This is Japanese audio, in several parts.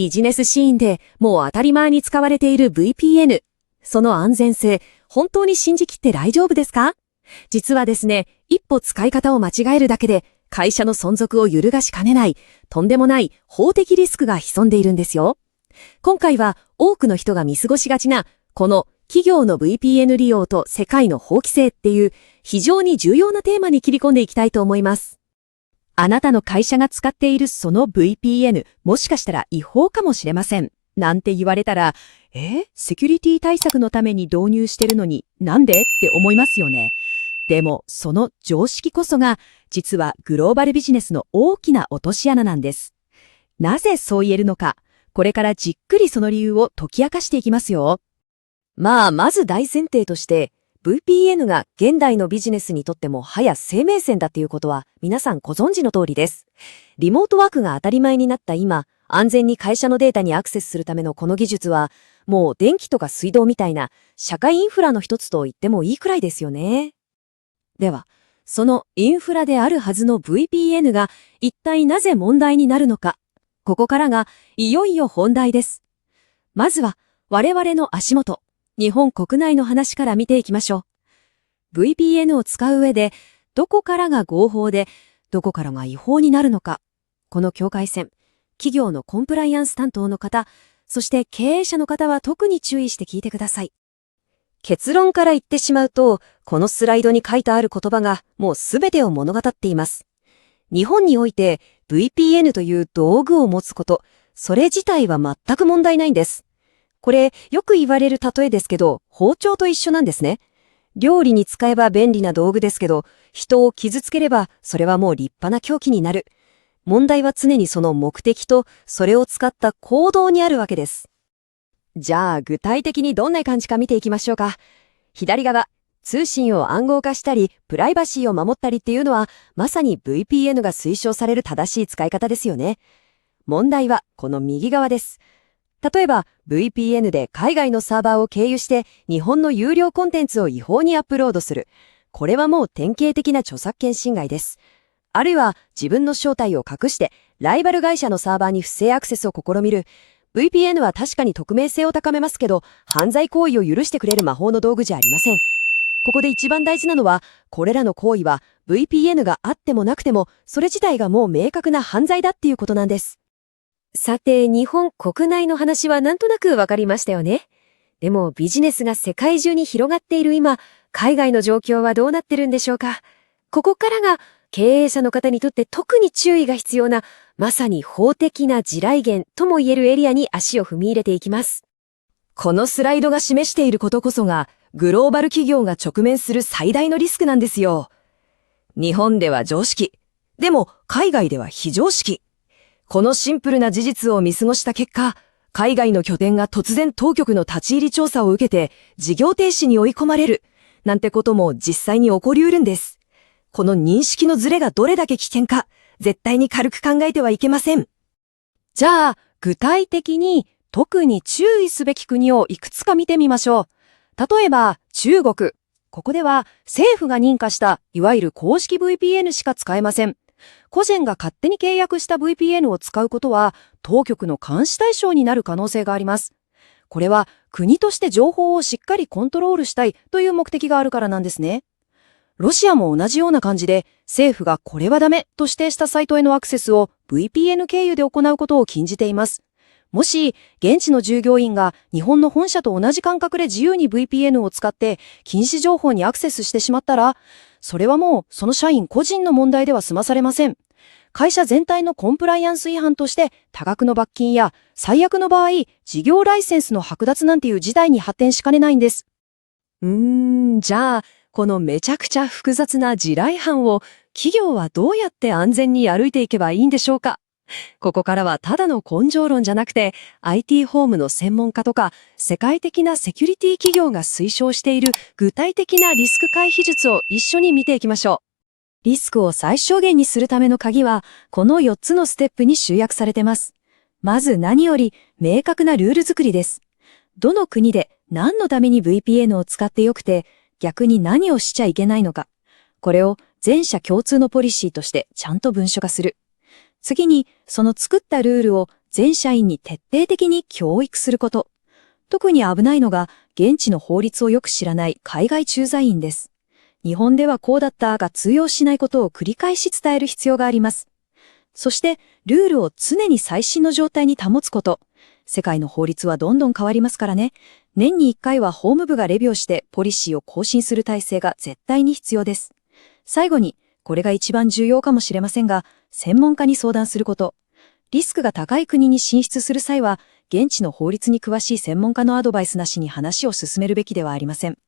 ビジネスシーンでもう当たり前に使われている VPN。その安全性、本当に信じきって大丈夫ですか？実はですね、一歩使い方を間違えるだけで、会社の存続を揺るがしかねない、とんでもない法的リスクが潜んでいるんですよ。今回は多くの人が見過ごしがちな、この企業の VPN 利用と世界の法規制っていう非常に重要なテーマに切り込んでいきたいと思います。あなたの会社が使っているその VPN、もしかしたら違法かもしれません。なんて言われたら、セキュリティ対策のために導入してるのになんでって思いますよね。でも、その常識こそが、実はグローバルビジネスの大きな落とし穴なんです。なぜそう言えるのか、これからじっくりその理由を解き明かしていきますよ。まず大前提として、VPN が現代のビジネスにとってもはや生命線だということは皆さんご存知の通りです。リモートワークが当たり前になった今、安全に会社のデータにアクセスするためのこの技術は、もう電気とか水道みたいな社会インフラの一つと言ってもいいくらいですよね。では、そのインフラであるはずの VPN が一体なぜ問題になるのか、ここからがいよいよ本題です。まずは我々の足元、日本国内の話から見ていきましょう。VPN を使う上で、どこからが合法で、どこからが違法になるのか、この境界線、企業のコンプライアンス担当の方、そして経営者の方は特に注意して聞いてください。結論から言ってしまうと、このスライドに書いてある言葉がもう全てを物語っています。日本において VPN という道具を持つこと、それ自体は全く問題ないんです。これ、よく言われる例えですけど、包丁と一緒なんですね。料理に使えば便利な道具ですけど、人を傷つければそれはもう立派な凶器になる。問題は常にその目的とそれを使った行動にあるわけです。じゃあ具体的にどんな感じか見ていきましょうか。左側、通信を暗号化したりプライバシーを守ったりっていうのはまさに VPN が推奨される正しい使い方ですよね。問題はこの右側です。例えば VPN で海外のサーバーを経由して日本の有料コンテンツを違法にアップロードする。これはもう典型的な著作権侵害です。あるいは自分の正体を隠してライバル会社のサーバーに不正アクセスを試みる。VPN は確かに匿名性を高めますけど、犯罪行為を許してくれる魔法の道具じゃありません。ここで一番大事なのは、これらの行為は VPN があってもなくても、それ自体がもう明確な犯罪だっていうことなんです。さて、日本国内の話はなんとなくわかりましたよね。でもビジネスが世界中に広がっている今、海外の状況はどうなってるんでしょうか。ここからが経営者の方にとって特に注意が必要な、まさに法的な地雷原とも言えるエリアに足を踏み入れていきます。このスライドが示していることこそが、グローバル企業が直面する最大のリスクなんですよ。日本では常識。でも海外では非常識。このシンプルな事実を見過ごした結果、海外の拠点が突然当局の立ち入り調査を受けて事業停止に追い込まれるなんてことも実際に起こりうるんです。この認識のズレがどれだけ危険か、絶対に軽く考えてはいけません。じゃあ、具体的に特に注意すべき国をいくつか見てみましょう。例えば、中国。ここでは政府が認可したいわゆる公式 VPN しか使えません。個人が勝手に契約した VPN を使うことは当局の監視対象になる可能性があります。これは国として情報をしっかりコントロールしたいという目的があるからなんですね。ロシアも同じような感じで政府がこれはダメと指定したサイトへのアクセスを VPN 経由で行うことを禁じています。もし現地の従業員が日本の本社と同じ感覚で自由に VPN を使って禁止情報にアクセスしてしまったら、それはもうその社員個人の問題では済まされません。会社全体のコンプライアンス違反として多額の罰金や最悪の場合事業ライセンスの剥奪なんていう事態に発展しかねないんです。じゃあこのめちゃくちゃ複雑な地雷犯を企業はどうやって安全に歩いていけばいいんでしょうか。ここからはただの根性論じゃなくて IT 法務の専門家とか世界的なセキュリティ企業が推奨している具体的なリスク回避術を一緒に見ていきましょう。リスクを最小限にするための鍵はこの4つのステップに集約されてます。まず何より明確なルール作りです。どの国で何のために VPN を使ってよくて逆に何をしちゃいけないのか。これを全社共通のポリシーとしてちゃんと文書化する。次にその作ったルールを全社員に徹底的に教育すること。特に危ないのが、現地の法律をよく知らない海外駐在員です。日本ではこうだったが通用しないことを繰り返し伝える必要があります。そして、ルールを常に最新の状態に保つこと。世界の法律はどんどん変わりますからね。年に1回は法務部がレビューしてポリシーを更新する体制が絶対に必要です。最後に、これが一番重要かもしれませんが、専門家に相談すること。リスクが高い国に進出する際は、現地の法律に詳しい専門家のアドバイスなしに話を進めるべきではありません。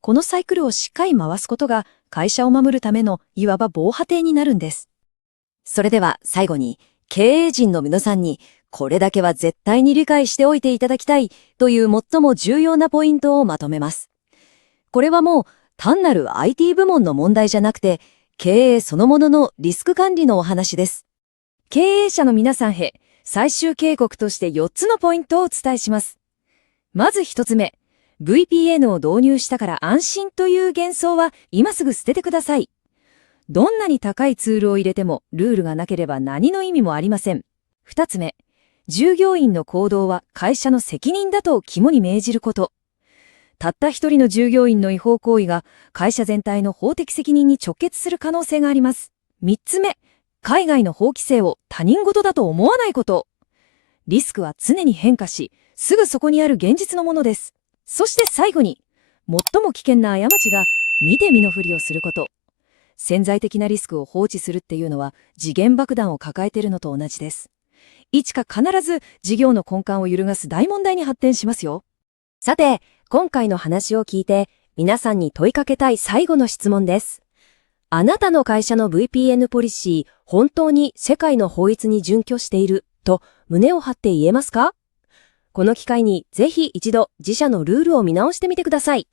このサイクルをしっかり回すことが、会社を守るためのいわば防波堤になるんです。それでは最後に、経営陣の皆さんに、これだけは絶対に理解しておいていただきたいという最も重要なポイントをまとめます。これはもう単なる IT 部門の問題じゃなくて、経営そのもののリスク管理のお話です。経営者の皆さんへ、最終警告として4つのポイントをお伝えします。まず1つ目、VPN を導入したから安心という幻想は今すぐ捨ててください。どんなに高いツールを入れてもルールがなければ何の意味もありません。2つ目、従業員の行動は会社の責任だと肝に銘じること。たった一人の従業員の違法行為が会社全体の法的責任に直結する可能性があります。3つ目、海外の法規制を他人事だと思わないこと。リスクは常に変化し、すぐそこにある現実のものです。そして最後に、最も危険な過ちが見て見ぬふりをすること。潜在的なリスクを放置するっていうのは時限爆弾を抱えているのと同じです。いつか必ず事業の根幹を揺るがす大問題に発展しますよ。さて、今回の話を聞いて皆さんに問いかけたい最後の質問です。あなたの会社の VPN ポリシー、本当に世界の法律に準拠していると胸を張って言えますか？この機会にぜひ一度自社のルールを見直してみてください。